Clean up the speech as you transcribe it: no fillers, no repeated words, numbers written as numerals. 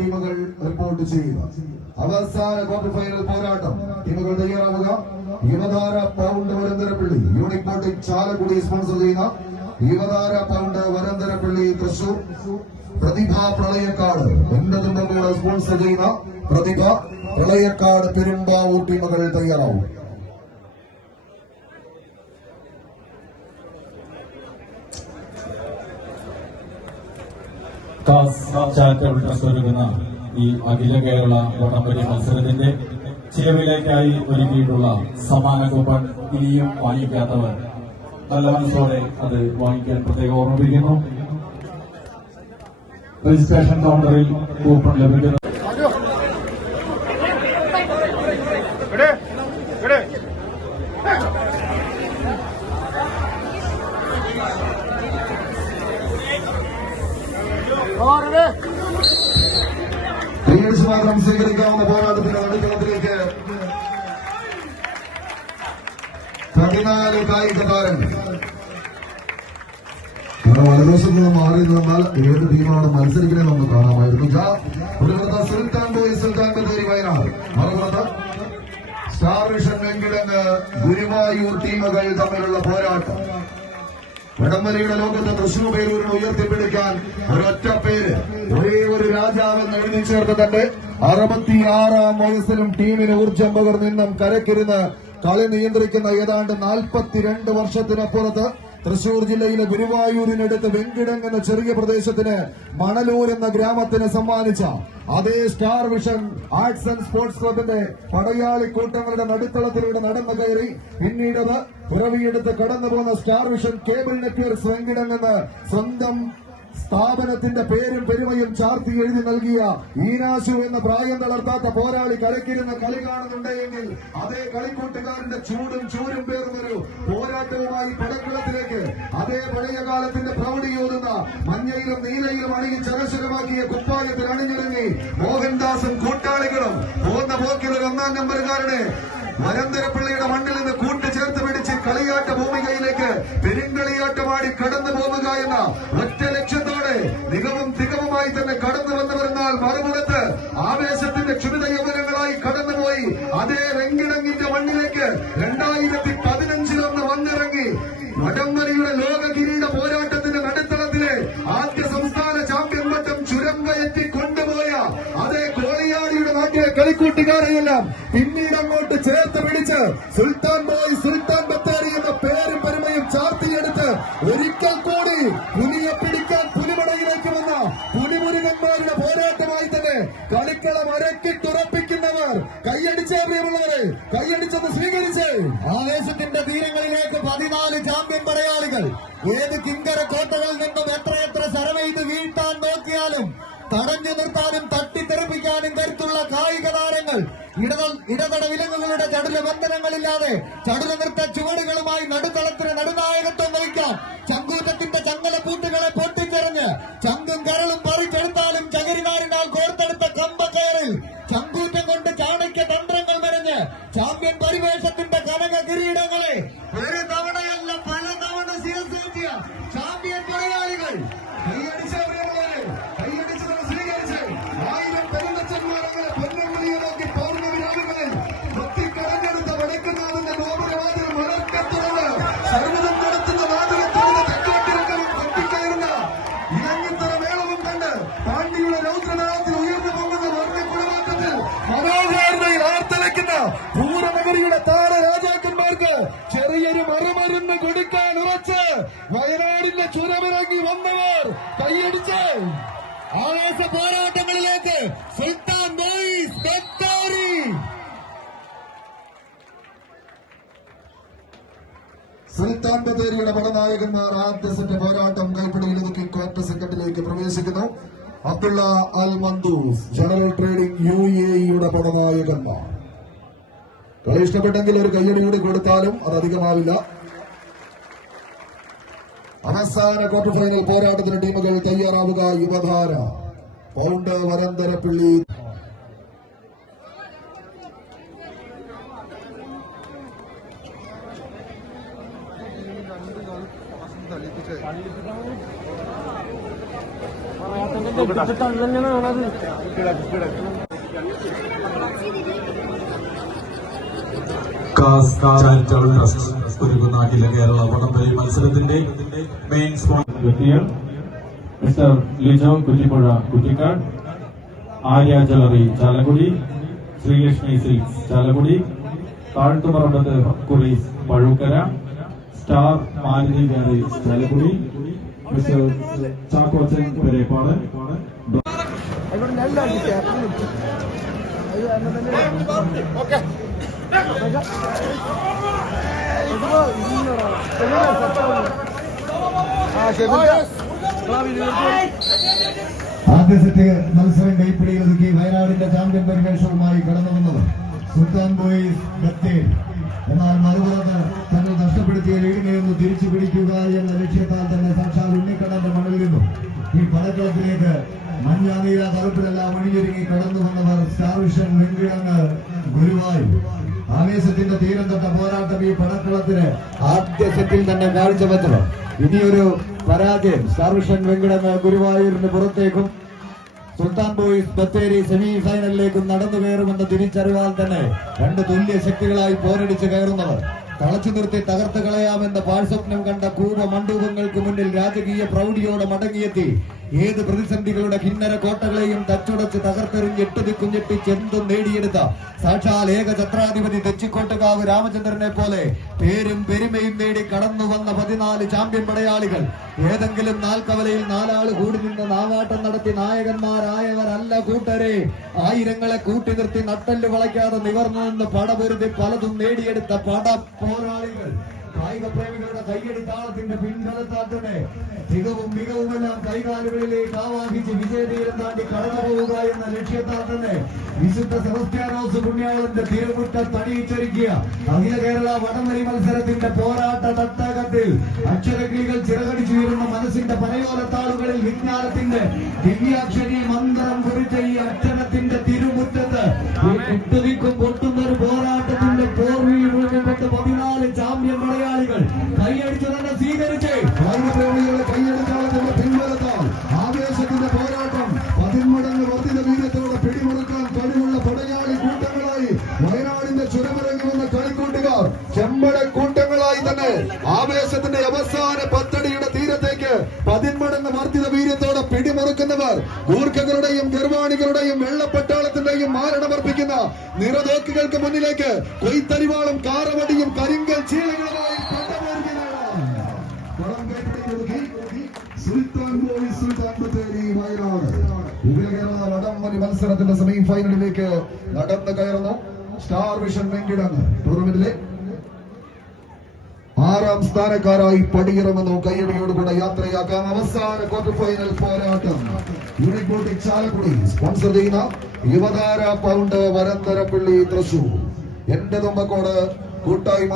ടീമുകൾ റിപ്പോർട്ട് ചെയ്യുക. അവസാന ക്വാർട്ടർ ഫൈനൽ പോരാട്ടം. ടീമുകൾ തയ്യാറാവുക. Yuvathara pound Varantharappilly unique Chalakudy sponsor ചെയ്യുന്ന യുവതാര പൗണ്ട് വരന്തരപ്പള്ളി തൃശൂർ, പ്രതിഭ പ്രളയക്കാട് ഉന്നതങ്ങളോട് സ്പോൺസർ ചെയ്യുന്ന പ്രതിഭ പ്രളയക്കാട് പെരുമ്പാവൂർ ടീമുകൾ തയ്യാറാവും. ചാരിറ്റബിൾ ട്രസ്റ്റ് ഒരുക്കുന്ന ഈ അഖില കേരള വടംവലി മത്സരത്തിന്റെ ചിലവിലേക്കായി ഒരുക്കിയിട്ടുള്ള സമ്മാന കൂപ്പൺ ഇനിയും വാങ്ങിക്കാത്തവർ നല്ല മനസ്സോടെ അത് വാങ്ങിക്കാൻ പ്രത്യേകം ഓർമ്മിപ്പിക്കുന്നു. രജിസ്ട്രേഷൻ കൗണ്ടറിൽ കൂപ്പൺ ലഭിക്കുന്നു. മാത്രം സ്വീകരിക്കാവുന്ന പോരാട്ടത്തിന്റെ നടുക്കളത്തിലേക്ക് 14 കായിക താരങ്ങൾ. വലതുവശത്ത് നിന്ന് മാറി നിന്നാൽ ഏത് ടീമാണ് മത്സരിക്കണേ നമുക്ക് കാണാമായിരുന്നു. ഒരു പുറത്ത് സുൽത്താൻ boys Sultan Bathery Wayanad, മറുപുറത്ത് star vision Venkitangu Guruvayur ടീമുകൾ തമ്മിലുള്ള പോരാട്ടം. വടംവലിയുടെ ലോകത്ത് തൃശൂർ പേരൂരിനെ ഉയർത്തിപ്പിടിക്കാൻ ഒരൊറ്റ പേര്, ഒരേ ഒരു രാജാവെന്ന് എഴുതി ചേർത്ത് തന്റെ 66-ാം വയസ്സിലും ടീമിന് ഊർജ്ജം പകർന്നിന്നും കരക്കിരുന്ന് കളി നിയന്ത്രിക്കുന്ന ഏതാണ്ട് 42 വർഷത്തിനപ്പുറത്ത് തൃശൂർ ജില്ലയിലെ ഗുരുവായൂരിനടുത്ത് വെങ്കിടങ് എന്ന ചെറിയ പ്രദേശത്തിന് മണലൂർ എന്ന ഗ്രാമത്തിന് സമ്മാനിച്ച അതേ star vision arts and sports ക്ലബിന്റെ പടയാളി കൂട്ടങ്ങളുടെ നടുത്തളത്തിലൂടെ നടന്നു കയറി പിന്നീട് പുറവിയെടുത്ത് കടന്നുപോകുന്ന star vision cable networks Venkitangu എന്ന സ്വന്തം സ്ഥാപനത്തിന്റെ പേരും പെരുമയും ചാർത്തി എഴുതി നൽകിയ ഈനാശു എന്ന പ്രായം തളർത്താത്ത പോരാളി കരക്കിരുന്ന കളി കാണുന്നുണ്ടെങ്കിൽ അതേ കളിക്കൂട്ടുകാരന്റെ ചൂരും പേർന്നൊരു പോരാട്ടവുമായി പടക്കളത്തിലേക്ക് അതേ പഴയ കാലത്തിന്റെ പ്രൗഢിയോതുന്ന മഞ്ഞയിലും നീലയിലും അണിഞ്ഞ് ചരശരമാക്കിയ കുപ്പായത്തിൽ അണിഞ്ഞിറങ്ങി മോഹൻദാസും കൂട്ടാളികളും പോകുന്ന പോക്കിൽ ഒരു 1-ാം നമ്പറുകാരനെ വരന്തരപ്പിള്ളിയുടെ മണ്ണിൽ നിന്ന് കൂട്ടുചേർത്ത് പിടിച്ച് കളിയാട്ട ഭൂമികയിലേക്ക് പെരുങ്കളിയാട്ടമാടി കടന്നു പോവുക എന്ന ഒറ്റ ലക്ഷ്യത്തോടെ തികവുമായി തന്നെ കടന്നു വന്നവരെന്നാൽ മറുമുഖത്ത് ആവേശത്തിന്റെ ക്ഷുഭിത യൗവനങ്ങളായി കടന്നുപോയി അതേ വെങ്കിടങ്ങിന്റെ മണ്ണിലേക്ക് 2015 വന്നിറങ്ങി വടംവലിയുടെ ലോക കിരീട പോരാട്ടത്തിന്റെ നടുത്തളത്തിലെ ആദ്യ സംസ്ഥാന ചാമ്പ്യൻ പട്ടം ചുരം കയറ്റി കൊണ്ടുപോയ അതേ കോളിയാടിയുടെ നാട്ടിലെ കളിക്കൂട്ടുകാരെയെല്ലാം പിന്നീട് അങ്ങോട്ട് ചേർത്ത് പിടിച്ച് സുൽത്താൻ ബോയ് സുൽത്താൻ ബത്തേരി എന്ന പേരും പെരുമയും ചാർത്തിയെടുത്ത് ഒരിക്കൽ കൂടി പുലിയെ പിടിക്കാൻ പുലിമടയിലേക്ക് വന്ന പുലിമുരുകന്മാരുടെ പോരാട്ടമായി തന്നെ കളിക്കളം അരക്കിട്ടുറപ്പിക്കുന്നവർ കൈയടിച്ചേ പ്രിയമുള്ളവരെ, കൈയടിച്ചെന്ന് സ്വീകരിച്ച് ആവേശത്തിന്റെ തീരങ്ങളിലേക്ക് 14 ചാമ്പ്യൻ പടയാളികൾ ഏത് കിങ്കര കോട്ടകളിൽ നിന്നും എത്രയെത്ര സർവെയ്ത് വീഴ്ത്താൻ നോക്കിയാലും തടഞ്ഞു നിർത്താനും തട്ടിത്തെറിപ്പിക്കാനും കരുത്തുള്ള കായിക താരങ്ങൾ ഇടതട വിലങ്ങുകളുടെ ചടുല ബന്ധനങ്ങളില്ലാതെ ചടുല നൃത്ത ചുവടുകളുമായി നടുത്തളത്തിന് നടുനായകത്വം വഹിക്കാം. ചങ്കൂറ്റത്തിന്റെ ചങ്ങലപ്പൂട്ടുകളെ പൊട്ടിച്ചെറിഞ്ഞ് ചങ്കും കരളും പറിച്ചെടുത്താലും ചകരിനാരിനാൽ കോർത്തെടുത്ത കമ്പക്കയറിൽ ചങ്കൂറ്റം കൊണ്ട് ചാണക്യ തന്ത്രങ്ങൾ മെനഞ്ഞ് ചാമ്പ്യൻ പരിവേഷത്തിന്റെ കനക കിരീടങ്ങളെ ഒരു തവണയല്ല പല തവണ ശിരസേറ്റിയ ചാമ്പ്യൻ പടയാളികൾ പൂരനഗരിയുടെ താര രാജാക്കന്മാർക്ക് ചെറിയൊരു മറുമരുന്ന് കൊടുക്കാൻ ഉറച്ച് വയനാടിന്റെ ചുരമിറങ്ങി വന്നവർ കൈയടിച്ച് ആവേശ പോരാട്ടങ്ങളിലേക്ക് സുൽത്താൻ ബോയ്സ് ബത്തേരി. സുൽത്താൻ ബത്തേരിയുടെ പടനായകന്മാർ ആദ്യ സെറ്റ് പോരാട്ടം കൈപ്പിടിയിലൊതുക്കി ക്വാർട്ടർ സെക്കൻഡിലേക്ക് പ്രവേശിക്കുന്നു. അബ്ദുള്ള അൽ മന്ദൂസ് ജനറൽ ട്രേഡിംഗ് UAE പടനായകന്മാർ. കളി ഇഷ്ടപ്പെട്ടെങ്കിൽ ഒരു കയ്യടി കൂടി കൊടുത്താലും അത് അധികമാവില്ല. അവസാന ക്വാർട്ടർ ഫൈനൽ പോരാട്ടത്തിന് ടീമുകൾ തയ്യാറാവുക. യുവധാര പൗണ്ട് വരന്തരപ്പിള്ളി പറയാത്തത് കാസ് ചാരിറ്റബിൾ ട്രസ്റ്റ് ഒരുക്കുന്ന അഖില കേരള വടംവലി മത്സരത്തിന്റെ main sponsor mister Lijo Kuttippuzha Kuttikkad, Arya jewellery Chalakudy, Sreelakshmi silks Chalakudy, താഴ്ത്തുപറമ്പത്ത് kuries Pazhookkara, star Maruti garage Chalakudy, mister Chackochan Perepad. ആദ്യ സെറ്റ് മത്സരം കൈപ്പിടിയിൽ ഒതുക്കി വയനാടിന്റെ ചാമ്പ്യൻ പരിവേഷവുമായി കടന്നു വന്നത് സുൽത്താൻ ബോയ്സ് ബത്തേരി. എന്നാൽ മറുപുറത്ത് തങ്ങൾ നഷ്ടപ്പെടുത്തിയ ലീഡിനെ ഒന്ന് തിരിച്ചു പിടിക്കുക എന്ന ലക്ഷ്യത്താൽ തന്നെ സാക്ഷാൽ ഉണ്ണിക്കണ്ണന്റെ മണ്ണിൽ നിന്നും ഈ പടക്കളത്തിലേക്ക് മഞ്ഞാനീല കറുപ്പിലെല്ലാം അണിഞ്ഞൊരുങ്ങി കടന്നു വന്നവർ സ്റ്റാർ വിഷൻ വെങ്കിടങ്ങ് ഗുരുവായൂർ. ആവേശത്തിന്റെ തീരം തൊട്ട പോരാട്ടം ഈ പടക്കളത്തിന് ആദ്യ സെറ്റിൽ തന്നെ കാഴ്ചവെച്ചത്. ഇനിയൊരു പരാജയം സ്റ്റാർ വിഷൻ വെങ്കിടങ്ങ് ഗുരുവായൂരിന് പുറത്തേക്കും സുൽത്താൻ ബോയ്സ് ബത്തേരി സെമി ഫൈനലിലേക്കും നടന്നു കയറുമെന്ന് തിരിച്ചറിവാൽ തന്നെ രണ്ട് തുല്യ ശക്തികളായി പോരടിച്ച് കയറുന്നവർ തളച്ചു നിർത്തി തകർത്ത് കളയാമെന്ന പാഴ്സ്വപ്നം കണ്ട കൂപ മണ്ഡൂപങ്ങൾക്ക് മുന്നിൽ രാജകീയ പ്രൗഢിയോടെ മടങ്ങിയെത്തി ഏത് പ്രതിസന്ധികളുടെ കിന്നര കോട്ടകളെയും തച്ചുടച്ച് തകർത്തെറിഞ്ഞ് എട്ടുതിക്കുഞ്ഞെട്ടി ചെന്തും നേടിയെടുത്ത സാക്ഷാൽ ഏകഛത്രാധിപതി തെച്ചിക്കോട്ടുകാവ് രാമചന്ദ്രനെ പോലെ പേരും പെരുമയും നേടി കടന്നു വന്ന 14 ചാമ്പ്യൻ പടയാളികൾ ഏതെങ്കിലും നാൽക്കവലയിൽ 4 ആള് കൂടി നിന്ന് നാവാട്ടം നടത്തി നായകന്മാരായവരല്ല കൂട്ടരെ. ആയിരങ്ങളെ കൂട്ടി നിർത്തി നട്ടല് വളയ്ക്കാതെ നിവർന്നു നിന്ന് പടപൊരുതി പലതും നേടിയെടുത്ത പട പോരാളികൾ. കായിക പ്രേമികളുടെ കയ്യടി താളത്തിന്റെ പിൻബലത്താൽ തന്നെ തികവും മികവുമെല്ലാം കൈകാലുകളിലേക്ക് ആവാഹിച്ച് വിജയതീരം താണ്ടി കടന്നു പോവുക എന്ന ലക്ഷ്യത്താൽ തന്നെ വിശുദ്ധ സെബസ്ത്യാനോസ് പുണ്യാളന്റെ തിരുമുറ്റത്ത് അണിയിച്ചൊരുക്കിയ അഖില കേരള വടംവലി മത്സരത്തിന്റെ പോരാട്ട തട്ടകത്തിൽ അക്ഷരകിളികൾ ചിറകടിച്ചുയരുന്ന മനസ്സിന്റെ പനയോലത്താളുകളിൽ വിജ്ഞാനത്തിന്റെ ദിവ്യാക്ഷരി മന്ത്രം കുറിച്ച ഈ അക്ഷരത്തിന്റെ തിരുമുറ്റത്ത് കുട്ടുനിക്കും പൊട്ടുന്ന ഒരു പോരാട്ടത്തിന്റെ പോർവിയിൽ ഉൾക്കൊണ്ട് 14 ചാമ്പ്യൻ മലയാളികൾ കൈയടിച്ചു തന്നെ സ്വീകരിച്ച് പ്രേമികളുടെ കൈയടിച്ചാളത്തിന്റെ പിൻബലത്താൽ ആവേശത്തിന്റെ പോരാട്ടം 10 മടങ്ങ് വർദ്ധിത വീര്യത്തോടെ പിടിമുറുക്കാൻ കഴിവുള്ള പടയാളി കൂട്ടങ്ങളായി വയനാടിന്റെ ചുരമിറങ്ങുന്ന കളിക്കൂട്ടുകാർ ചെമ്പട കൂട്ടങ്ങളായി തന്നെ ആവേശത്തിന്റെ അവസാന 10 അടിയുടെ തീരത്തേക്ക് 10 മടങ്ങ് വർദ്ധിത വീര്യത്തോടെ പിടിമുറുക്കുന്നവർ ഗൂർഖകളുടെയും ഗർവാണികളുടെയും വെള്ളപ്പട്ടാളത്തിന്റെയും മാരണമർപ്പിക്കുന്ന നിറതോക്കുകൾക്ക് മുന്നിലേക്ക് കൊയ്ത്തരിവാളും കാറവടിയും കരിങ്കൽ ചീലകളുമായി സുൽത്താൻ ബോയ്സ് സുൽത്താൻ ബത്തേരി വയനാട് അഖില കേരള വടംവലി മത്സരത്തിന്റെ സെമി ഫൈനലിലേക്ക് നടന്നു കയറുന്നു സ്റ്റാർ വിഷൻ വെങ്കിടങ്ങ്. ടൂർണമെന്റിലെ 6ാം സ്ഥാനക്കാരായി പടിയിറങ്ങുന്നു. കയ്യടിയോടുകൂടെ യാത്രയാക്കാം അവസാന ക്വാർട്ടർ ഫൈനൽ പോരാട്ടം. യൂണിക്കോട്ടിക് ചാലക്കുടി സ്പോൺസർ ചെയ്യുന്ന യുവതാര പൗണ്ട് വരന്തരപ്പള്ളി തൃശൂർ. എന്റെ തുമ്പക്കോട് കൂട്ടായ്മ